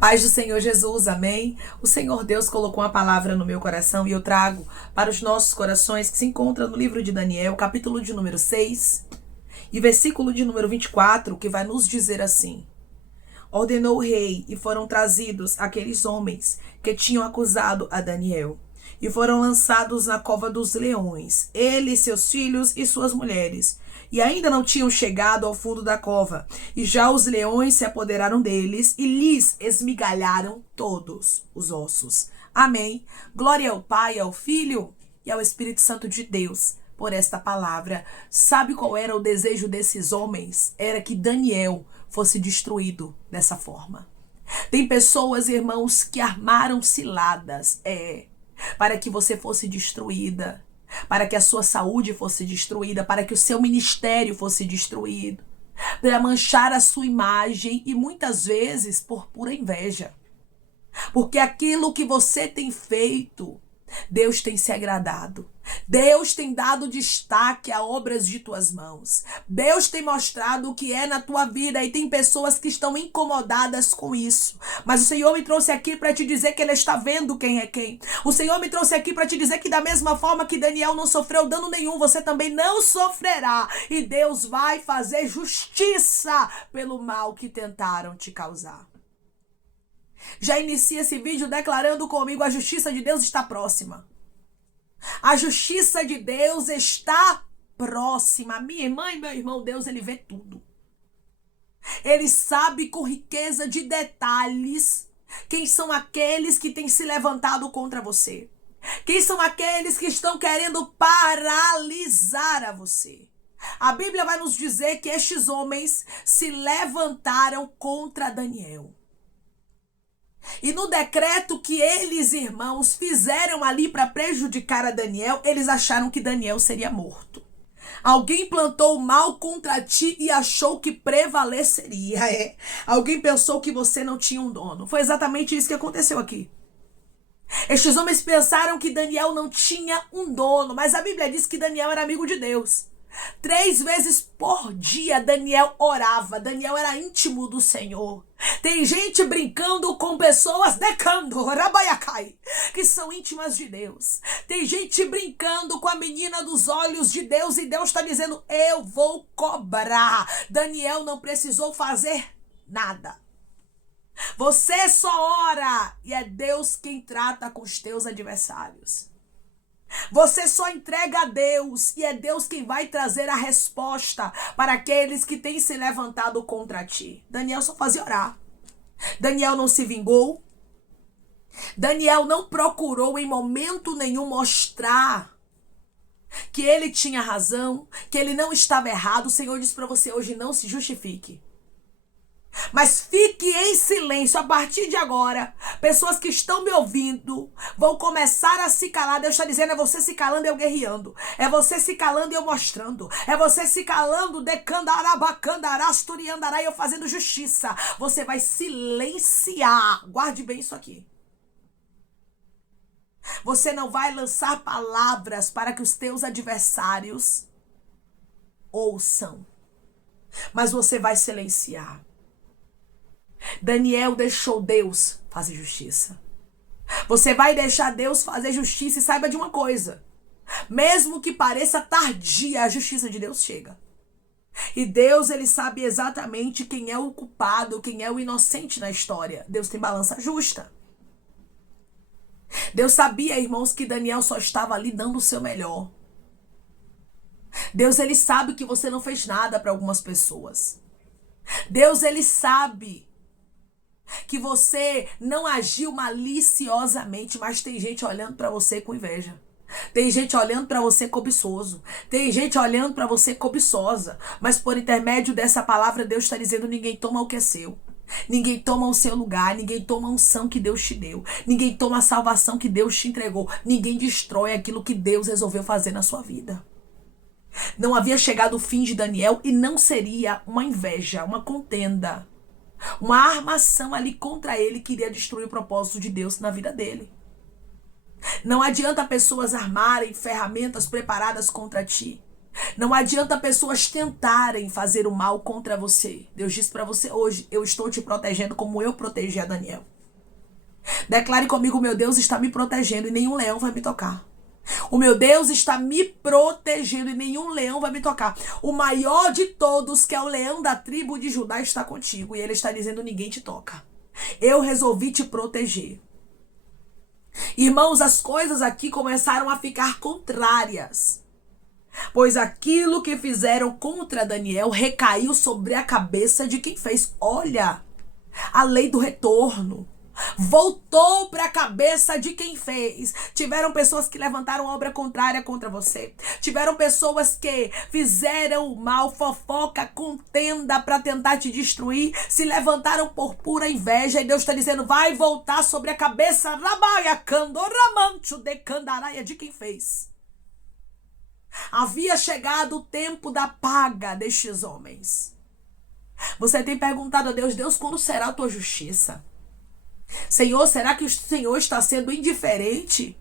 Paz do Senhor Jesus, amém? O Senhor Deus colocou uma palavra no meu coração e eu trago para os nossos corações, que se encontra no livro de Daniel, capítulo de número 6 e versículo de número 24, que vai nos dizer assim: ordenou o rei e foram trazidos aqueles homens que tinham acusado a Daniel e foram lançados na cova dos leões, ele, seus filhos e suas mulheres. E ainda não tinham chegado ao fundo da cova, e já os leões se apoderaram deles e lhes esmigalharam todos os ossos. Amém. Glória ao Pai, ao Filho e ao Espírito Santo de Deus por esta palavra. Sabe qual era o desejo desses homens? Era que Daniel fosse destruído dessa forma. Tem pessoas, irmãos, que armaram ciladas, para que você fosse destruída, para que a sua saúde fosse destruída, para que o seu ministério fosse destruído, para manchar a sua imagem e muitas vezes por pura inveja. Porque aquilo que você tem feito, Deus tem se agradado. Deus tem dado destaque a obras de tuas mãos. Deus tem mostrado o que é na tua vida e tem pessoas que estão incomodadas com isso. Mas o Senhor me trouxe aqui para te dizer que Ele está vendo quem é quem. O Senhor me trouxe aqui para te dizer que da mesma forma que Daniel não sofreu dano nenhum, você também não sofrerá. E Deus vai fazer justiça pelo mal que tentaram te causar. Já inicia esse vídeo declarando comigo: a justiça de Deus está próxima. A justiça de Deus está próxima. Minha irmã e meu irmão, Deus, Ele vê tudo. Ele sabe com riqueza de detalhes quem são aqueles que têm se levantado contra você. Quem são aqueles que estão querendo paralisar a você. A Bíblia vai nos dizer que estes homens se levantaram contra Daniel. E no decreto que eles, irmãos, fizeram ali para prejudicar a Daniel, eles acharam que Daniel seria morto. Alguém plantou o mal contra ti e achou que prevaleceria. Alguém pensou que você não tinha um dono. Foi exatamente isso que aconteceu aqui. Estes homens pensaram que Daniel não tinha um dono, mas a Bíblia diz que Daniel era amigo de Deus. 3 vezes por dia Daniel orava. Daniel era íntimo do Senhor. Tem gente brincando com pessoas decando, rabaiacai, que são íntimas de Deus. Tem gente brincando com a menina dos olhos de Deus e Deus está dizendo: eu vou cobrar. Daniel não precisou fazer nada. Você só ora e é Deus quem trata com os teus adversários. Você só entrega a Deus e é Deus quem vai trazer a resposta para aqueles que têm se levantado contra ti. Daniel só fazia orar. Daniel não se vingou. Daniel não procurou em momento nenhum mostrar que ele tinha razão, que ele não estava errado. O Senhor diz para você hoje: não se justifique. Mas fique em silêncio. A partir de agora, pessoas que estão me ouvindo vão começar a se calar. Deus está dizendo: é você se calando e eu guerreando. É você se calando e eu mostrando. É você se calando, e eu fazendo justiça. Você vai silenciar. Guarde bem isso aqui. Você não vai lançar palavras para que os teus adversários ouçam. Mas você vai silenciar. Daniel deixou Deus fazer justiça. Você vai deixar Deus fazer justiça e saiba de uma coisa: mesmo que pareça tardia, a justiça de Deus chega. E Deus, Ele sabe exatamente quem é o culpado, quem é o inocente na história. Deus tem balança justa. Deus sabia, irmãos, que Daniel só estava ali dando o seu melhor. Deus, Ele sabe que você não fez nada para algumas pessoas. Deus, Ele sabe que você não agiu maliciosamente, mas tem gente olhando para você com inveja. Tem gente olhando para você cobiçoso. Tem gente olhando para você cobiçosa. Mas por intermédio dessa palavra, Deus está dizendo: ninguém toma o que é seu. Ninguém toma o seu lugar. Ninguém toma a unção que Deus te deu. Ninguém toma a salvação que Deus te entregou. Ninguém destrói aquilo que Deus resolveu fazer na sua vida. Não havia chegado o fim de Daniel e não seria uma inveja, uma contenda, uma armação ali contra ele que iria destruir o propósito de Deus na vida dele. Não adianta pessoas armarem ferramentas preparadas contra ti. Não adianta pessoas tentarem fazer o mal contra você. Deus disse para você hoje: eu estou te protegendo como eu protegi a Daniel. Declare comigo: meu Deus está me protegendo e nenhum leão vai me tocar. O meu Deus está me protegendo e nenhum leão vai me tocar. O maior de todos, que é o leão da tribo de Judá, está contigo. E ele está dizendo: ninguém te toca. Eu resolvi te proteger. Irmãos, as coisas aqui começaram a ficar contrárias. Pois aquilo que fizeram contra Daniel recaiu sobre a cabeça de quem fez. Olha, a lei do retorno voltou para a cabeça de quem fez. Tiveram pessoas que levantaram obra contrária contra você. Tiveram pessoas que fizeram mal, fofoca, contenda para tentar te destruir. Se levantaram por pura inveja. E Deus está dizendo: vai voltar sobre a cabeça de quem fez. Havia chegado o tempo da paga destes homens. Você tem perguntado a Deus: Deus, quando será a tua justiça? Senhor, será que o Senhor está sendo indiferente?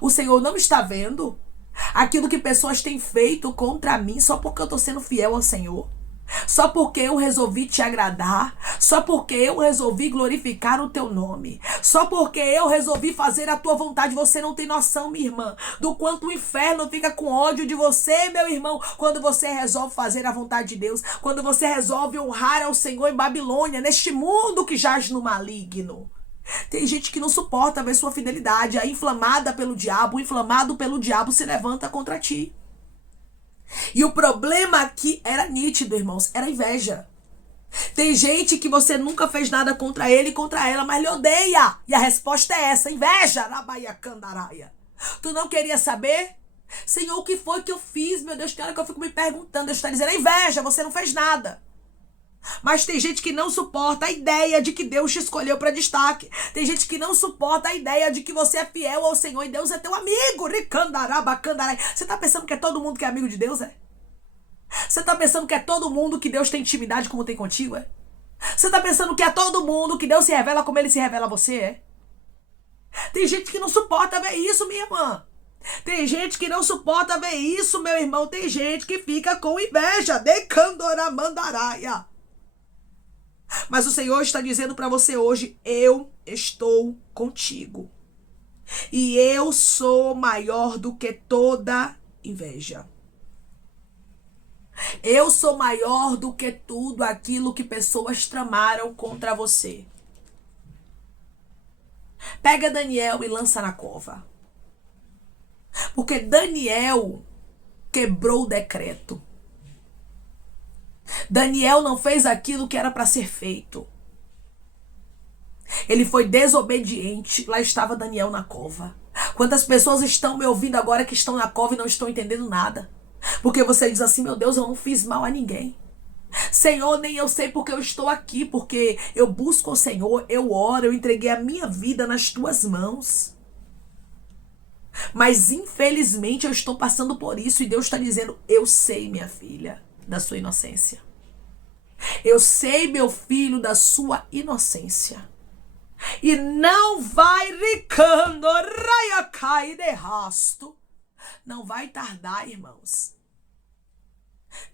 O Senhor não está vendo aquilo que pessoas têm feito contra mim só porque eu estou sendo fiel ao Senhor? Só porque eu resolvi te agradar? Só porque eu resolvi glorificar o teu nome? Só porque eu resolvi fazer a tua vontade? Você não tem noção, minha irmã, do quanto o inferno fica com ódio de você, meu irmão, quando você resolve fazer a vontade de Deus, quando você resolve honrar ao Senhor em Babilônia, neste mundo que jaz no maligno. Tem gente que não suporta ver sua fidelidade. A inflamada pelo diabo, o inflamado pelo diabo se levanta contra ti. E o problema aqui era nítido, irmãos, era inveja. Tem gente que você nunca fez nada contra ele e contra ela, mas lhe odeia. E a resposta é essa: inveja. Tu não queria saber? Senhor, o que foi que eu fiz? Meu Deus, tem hora que eu fico me perguntando. Deus está dizendo: é inveja, você não fez nada. Mas tem gente que não suporta a ideia de que Deus te escolheu para destaque. Tem gente que não suporta a ideia de que você é fiel ao Senhor e Deus é teu amigo. Você tá pensando que é todo mundo que é amigo de Deus, é? Você tá pensando que é todo mundo que Deus tem intimidade como tem contigo, é? Você tá pensando que é todo mundo que Deus se revela como ele se revela a você, é? Tem gente que não suporta ver isso, minha irmã. Tem gente que não suporta ver isso, meu irmão. Tem gente que fica com inveja. Decandoramandaraia. Mas o Senhor está dizendo para você hoje: eu estou contigo. E eu sou maior do que toda inveja. Eu sou maior do que tudo aquilo que pessoas tramaram contra você. Pega Daniel e lança na cova. Porque Daniel quebrou o decreto. Daniel não fez aquilo que era para ser feito. Ele foi desobediente. Lá estava Daniel na cova. Quantas pessoas estão me ouvindo agora que estão na cova e não estão entendendo nada? Porque você diz assim: meu Deus, eu não fiz mal a ninguém. Senhor, nem eu sei porque eu estou aqui. Porque eu busco o Senhor, eu oro, eu entreguei a minha vida nas tuas mãos. Mas infelizmente eu estou passando por isso. E Deus está dizendo: eu sei, minha filha, da sua inocência. Eu sei, meu filho, da sua inocência. E não vai ricando, raia cai de rasto. Não vai tardar, irmãos,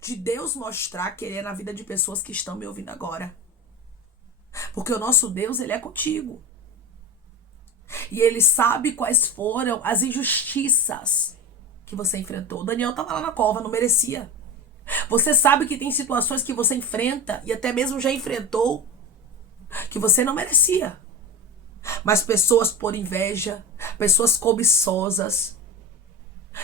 de Deus mostrar que Ele é na vida de pessoas que estão me ouvindo agora. Porque o nosso Deus, Ele é contigo. E Ele sabe quais foram as injustiças que você enfrentou. Daniel estava lá na cova, não merecia. Você sabe que tem situações que você enfrenta e até mesmo já enfrentou que você não merecia. Mas pessoas por inveja, pessoas cobiçosas,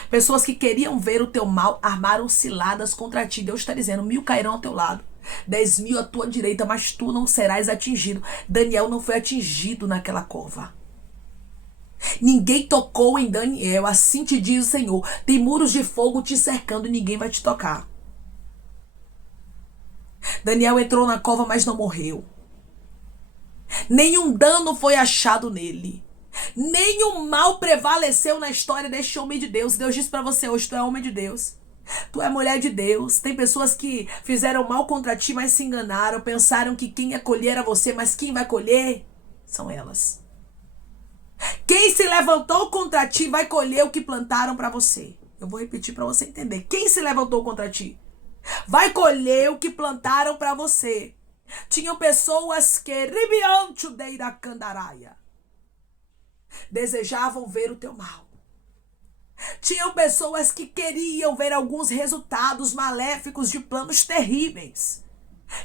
pessoas que queriam ver o teu mal, armaram ciladas contra ti. Deus está dizendo: 1000 cairão ao teu lado, 10.000 à tua direita, mas tu não serás atingido. Daniel não foi atingido naquela cova. Ninguém tocou em Daniel. Assim te diz o Senhor: tem muros de fogo te cercando e ninguém vai te tocar. Daniel entrou na cova, mas não morreu. Nenhum dano foi achado nele. Nenhum mal prevaleceu na história deste homem de Deus. Deus disse para você hoje: tu é homem de Deus. Tu é mulher de Deus. Tem pessoas que fizeram mal contra ti, mas se enganaram. Pensaram que quem ia colher era você, mas quem vai colher são elas. Quem se levantou contra ti vai colher o que plantaram para você. Eu vou repetir para você entender. Quem se levantou contra ti vai colher o que plantaram para você. Tinham pessoas que desejavam ver o teu mal. Tinham pessoas que queriam ver alguns resultados maléficos de planos terríveis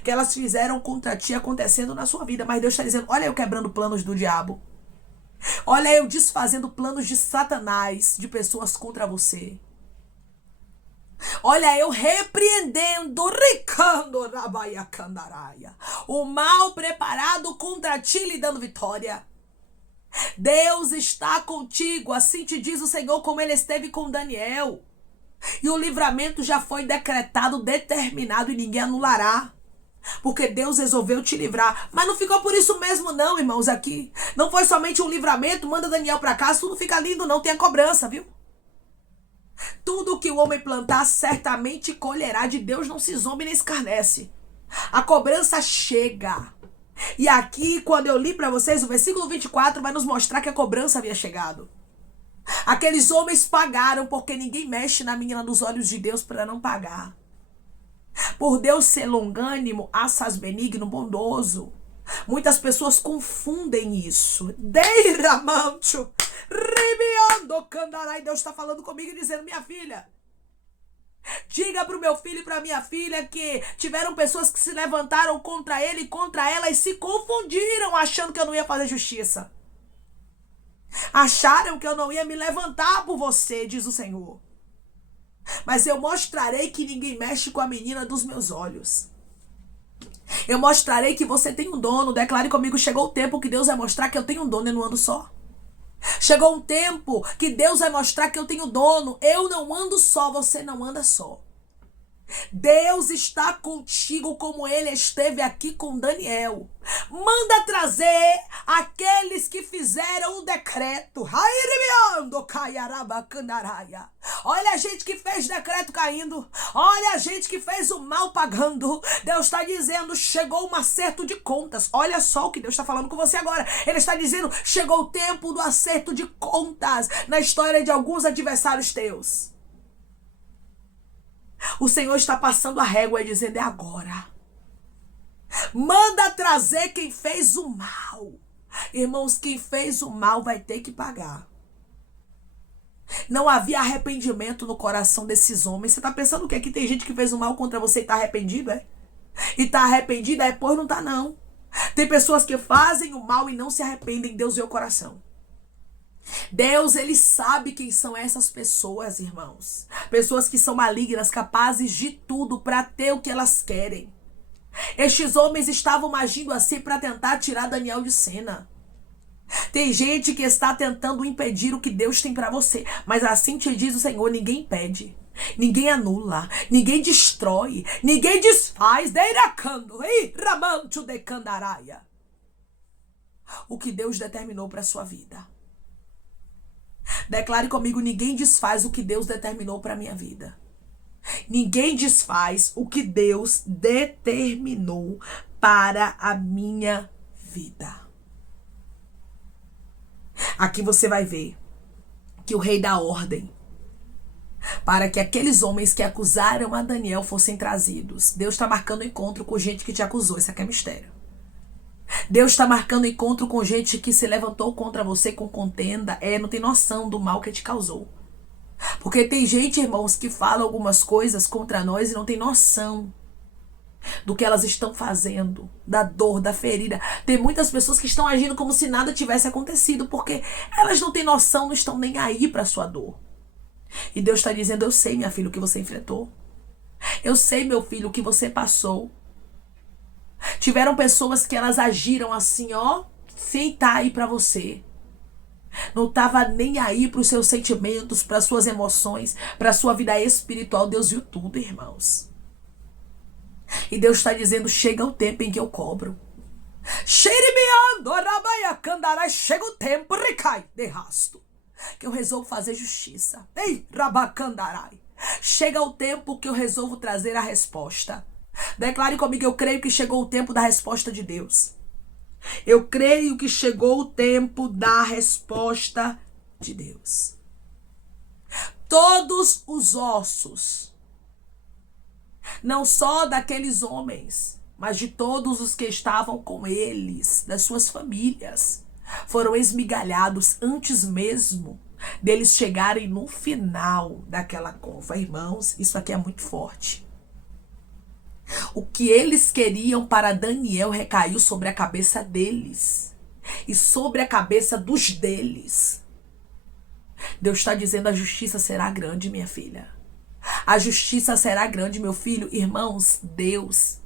que elas fizeram contra ti acontecendo na sua vida. Mas Deus está dizendo, olha eu quebrando planos do diabo. Olha eu desfazendo planos de Satanás, de pessoas contra você. Olha eu repreendendo o mal preparado contra ti, lhe dando vitória. Deus está contigo, assim te diz o Senhor, como ele esteve com Daniel. E o livramento já foi decretado, determinado, e ninguém anulará. Porque Deus resolveu te livrar. Mas não ficou por isso mesmo não, irmãos, aqui. Não foi somente um livramento, manda Daniel para casa, tudo fica lindo, não tem a cobrança, viu? Tudo que o homem plantar, certamente colherá. De Deus não se zombe nem escarnece. A cobrança chega. E aqui, quando eu li para vocês, o versículo 24 vai nos mostrar que a cobrança havia chegado. Aqueles homens pagaram, porque ninguém mexe na menina dos olhos de Deus para não pagar. Por Deus ser longânimo, assaz benigno, bondoso. Muitas pessoas confundem isso. Deiramancho, ribiando, candarai. Deus está falando comigo e dizendo, minha filha, diga para o meu filho e para minha filha que tiveram pessoas que se levantaram contra ele e contra ela e se confundiram achando que eu não ia fazer justiça. Acharam que eu não ia me levantar por você, diz o Senhor. Mas eu mostrarei que ninguém mexe com a menina dos meus olhos. Eu mostrarei que você tem um dono. Declare comigo, chegou o tempo que Deus vai mostrar que eu tenho um dono e não ando só. Chegou um tempo que Deus vai mostrar que eu tenho dono. Eu não ando só, você não anda só. Deus está contigo como ele esteve aqui com Daniel. Manda trazer aqueles que fizeram o decreto. Olha a gente que fez decreto caindo. Olha a gente que fez o mal pagando. Deus está dizendo, chegou um acerto de contas. Olha só o que Deus está falando com você agora. Ele está dizendo, chegou o tempo do acerto de contas na história de alguns adversários teus. O Senhor está passando a régua e dizendo, é agora. Manda trazer quem fez o mal. Irmãos, quem fez o mal vai ter que pagar. Não havia arrependimento no coração desses homens. Você está pensando o quê? Que tem gente que fez o mal contra você e está arrependido, é? E está arrependido, é? Pois não está, não. Tem pessoas que fazem o mal e não se arrependem. Deus vê o coração. Deus, ele sabe quem são essas pessoas, irmãos. Pessoas que são malignas, capazes de tudo para ter o que elas querem. Estes homens estavam agindo assim para tentar tirar Daniel de cena. Tem gente que está tentando impedir o que Deus tem para você. Mas assim te diz o Senhor, ninguém impede. Ninguém anula. Ninguém destrói. Ninguém desfaz. O que Deus determinou para a sua vida. Declare comigo, ninguém desfaz o que Deus determinou para a minha vida. Ninguém desfaz o que Deus determinou para a minha vida. Aqui você vai ver que o rei dá ordem para que aqueles homens que acusaram a Daniel fossem trazidos. Deus está marcando encontro com gente que te acusou. Isso aqui é mistério. Deus está marcando encontro com gente que se levantou contra você com contenda. Não tem noção do mal que te causou. Porque tem gente, irmãos, que fala algumas coisas contra nós e não tem noção do que elas estão fazendo, da dor, da ferida. Tem muitas pessoas que estão agindo como se nada tivesse acontecido, porque elas não têm noção, não estão nem aí para a sua dor. E Deus está dizendo, eu sei, minha filha, o que você enfrentou. Eu sei, meu filho, o que você passou. Tiveram pessoas que elas agiram assim, sem estar aí para você. Não estava nem aí para os seus sentimentos, para as suas emoções, para a sua vida espiritual. Deus viu tudo, irmãos. E Deus está dizendo, chega o tempo em que eu cobro. Chega o tempo, que eu resolvo fazer justiça. Chega o tempo que eu resolvo trazer a resposta. Declare comigo, eu creio que chegou o tempo da resposta de Deus. Eu creio que chegou o tempo da resposta de Deus. todos os ossos, não só daqueles homens, mas de todos os que estavam com eles, das suas famílias, foram esmigalhados antes mesmo deles chegarem no final daquela cova. Irmãos, isso aqui é muito forte. O que eles queriam para Daniel recaiu sobre a cabeça deles e sobre a cabeça dos deles. Deus está dizendo: a justiça será grande, minha filha. A justiça será grande, meu filho. Irmãos, Deus,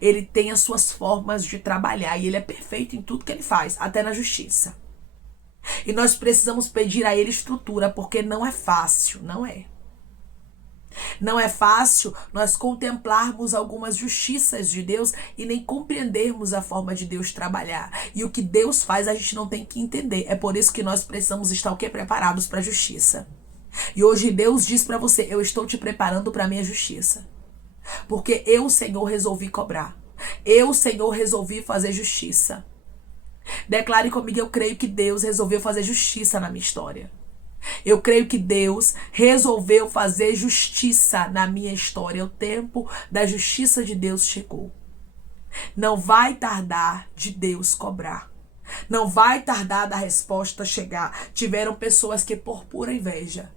Ele tem as suas formas de trabalhar e Ele é perfeito em tudo que Ele faz, até na justiça. E nós precisamos pedir a Ele estrutura, porque não é fácil, não é. Não é fácil nós contemplarmos algumas justiças de Deus e nem compreendermos a forma de Deus trabalhar. E o que Deus faz a gente não tem que entender. É por isso que nós precisamos estar o quê? Preparados para a justiça. E hoje Deus diz para você: eu estou te preparando para a minha justiça. Porque eu, Senhor, resolvi cobrar. Eu, Senhor, resolvi fazer justiça. Declare comigo: eu creio que Deus resolveu fazer justiça na minha história. Eu creio que Deus resolveu fazer justiça na minha história. O tempo da justiça de Deus chegou. Não vai tardar de Deus cobrar. Não vai tardar da resposta chegar. Tiveram pessoas que por pura inveja,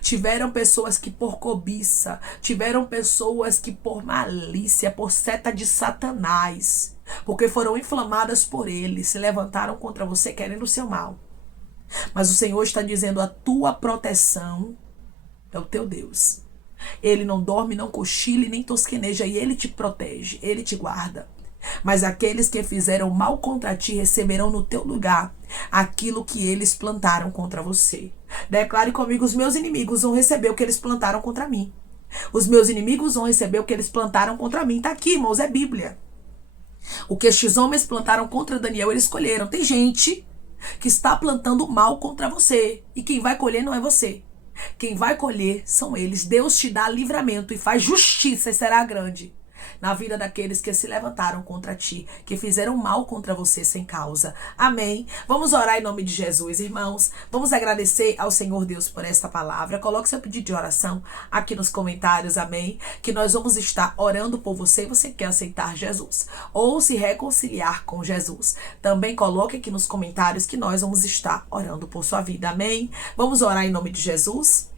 tiveram pessoas que por cobiça, tiveram pessoas que por malícia, por seta de Satanás, porque foram inflamadas por ele, se levantaram contra você querendo o seu mal. Mas o Senhor está dizendo: a tua proteção é o teu Deus. Ele não dorme, não cochila e nem tosqueneja, e Ele te protege, Ele te guarda. Mas aqueles que fizeram mal contra ti receberão no teu lugar aquilo que eles plantaram contra você. Declare comigo: os meus inimigos vão receber o que eles plantaram contra mim. Os meus inimigos vão receber o que eles plantaram contra mim. Está aqui, irmãos, é Bíblia. O que estes homens plantaram contra Daniel, eles colheram. Tem gente que está plantando mal contra você, e quem vai colher não é você. Quem vai colher são eles. Deus te dá livramento e faz justiça, e será grande na vida daqueles que se levantaram contra ti, que fizeram mal contra você sem causa. Amém? Vamos orar em nome de Jesus, irmãos. Vamos agradecer ao Senhor Deus por esta palavra. Coloque seu pedido de oração aqui nos comentários, amém? Que nós vamos estar orando por você. Você quer aceitar Jesus ou se reconciliar com Jesus? Também coloque aqui nos comentários que nós vamos estar orando por sua vida, amém? Vamos orar em nome de Jesus.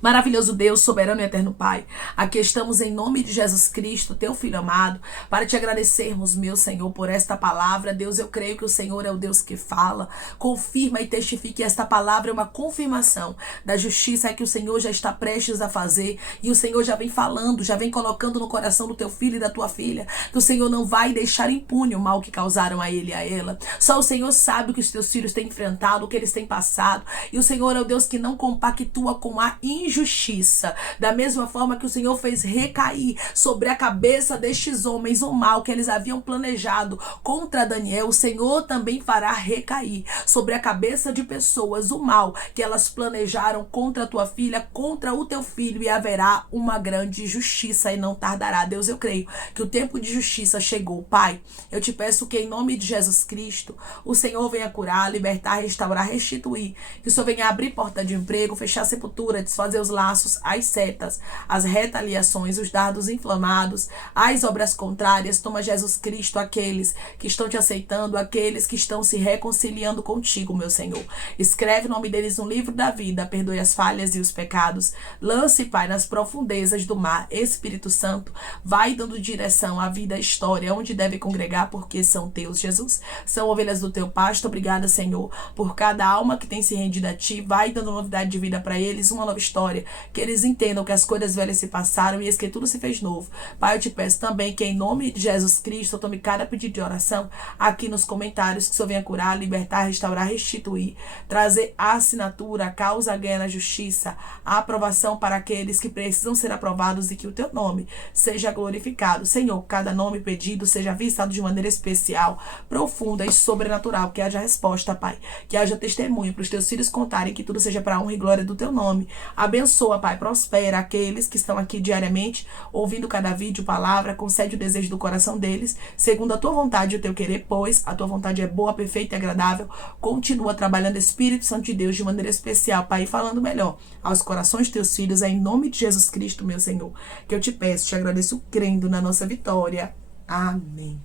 Maravilhoso Deus, soberano e eterno Pai, aqui estamos em nome de Jesus Cristo, teu Filho amado, para te agradecermos, meu Senhor, por esta palavra. Deus, eu creio que o Senhor é o Deus que fala, confirma e testifique. Esta palavra é uma confirmação da justiça que o Senhor já está prestes a fazer, e o Senhor já vem falando, já vem colocando no coração do teu filho e da tua filha, que o Senhor não vai deixar impune o mal que causaram a ele e a ela. Só o Senhor sabe o que os teus filhos têm enfrentado, o que eles têm passado, e o Senhor é o Deus que não compactua com a injustiça. Da mesma forma que o Senhor fez recair sobre a cabeça destes homens o mal que eles haviam planejado contra Daniel, o Senhor também fará recair sobre a cabeça de pessoas o mal que elas planejaram contra a tua filha, contra o teu filho, e haverá uma grande justiça e não tardará. Deus, eu creio que o tempo de justiça chegou. Pai, eu te peço que em nome de Jesus Cristo o Senhor venha curar, libertar, restaurar, restituir, que o Senhor venha abrir porta de emprego, fechar a sepultura, desfazer os laços, as setas, as retaliações, os dardos inflamados, as obras contrárias. Toma, Jesus Cristo, aqueles que estão te aceitando, aqueles que estão se reconciliando contigo, meu Senhor. Escreve o nome deles no livro da vida, perdoe as falhas e os pecados. Lance, Pai, nas profundezas do mar. Espírito Santo, vai dando direção à vida, à história, onde deve congregar, porque são teus, Jesus. São ovelhas do teu pasto. Obrigada, Senhor, por cada alma que tem se rendido a ti. Vai dando novidade de vida para eles, uma nova história, que eles entendam que as coisas velhas se passaram e que tudo se fez novo. Pai, eu te peço também que em nome de Jesus Cristo eu tome cada pedido de oração aqui nos comentários, que o Senhor venha curar, libertar, restaurar, restituir, trazer a assinatura, a causa ganha na justiça, a aprovação para aqueles que precisam ser aprovados, e que o teu nome seja glorificado. Senhor, cada nome pedido seja avistado de maneira especial, profunda e sobrenatural, que haja resposta, Pai, que haja testemunho para os teus filhos contarem, que tudo seja para a honra e glória do teu nome. Abençoe Abençoa, Pai, prospera aqueles que estão aqui diariamente, ouvindo cada vídeo, palavra, concede o desejo do coração deles, segundo a tua vontade e o teu querer, pois a tua vontade é boa, perfeita e agradável. Continua trabalhando, Espírito Santo de Deus, de maneira especial, Pai, e falando melhor aos corações de teus filhos, é em nome de Jesus Cristo, meu Senhor, que eu te peço, te agradeço, crendo na nossa vitória. Amém.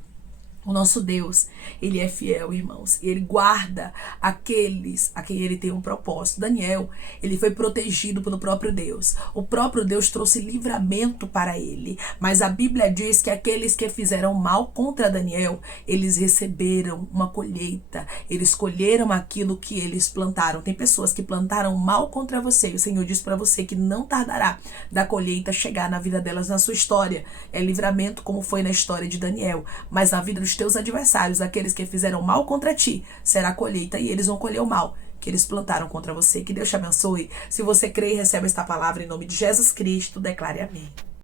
O nosso Deus, ele é fiel, irmãos, e ele guarda aqueles a quem ele tem um propósito. Daniel, ele foi protegido pelo próprio Deus. O próprio Deus trouxe livramento para ele, mas a Bíblia diz que aqueles que fizeram mal contra Daniel, eles receberam uma colheita, eles colheram aquilo que eles plantaram. Tem pessoas que plantaram mal contra você, e o Senhor diz para você que não tardará da colheita chegar na vida delas, na sua história. É livramento como foi na história de Daniel, mas na vida dos teus adversários, aqueles que fizeram mal contra ti, será colheita e eles vão colher o mal que eles plantaram contra você. Que Deus te abençoe. Se você crê e recebe esta palavra em nome de Jesus Cristo, declare amém.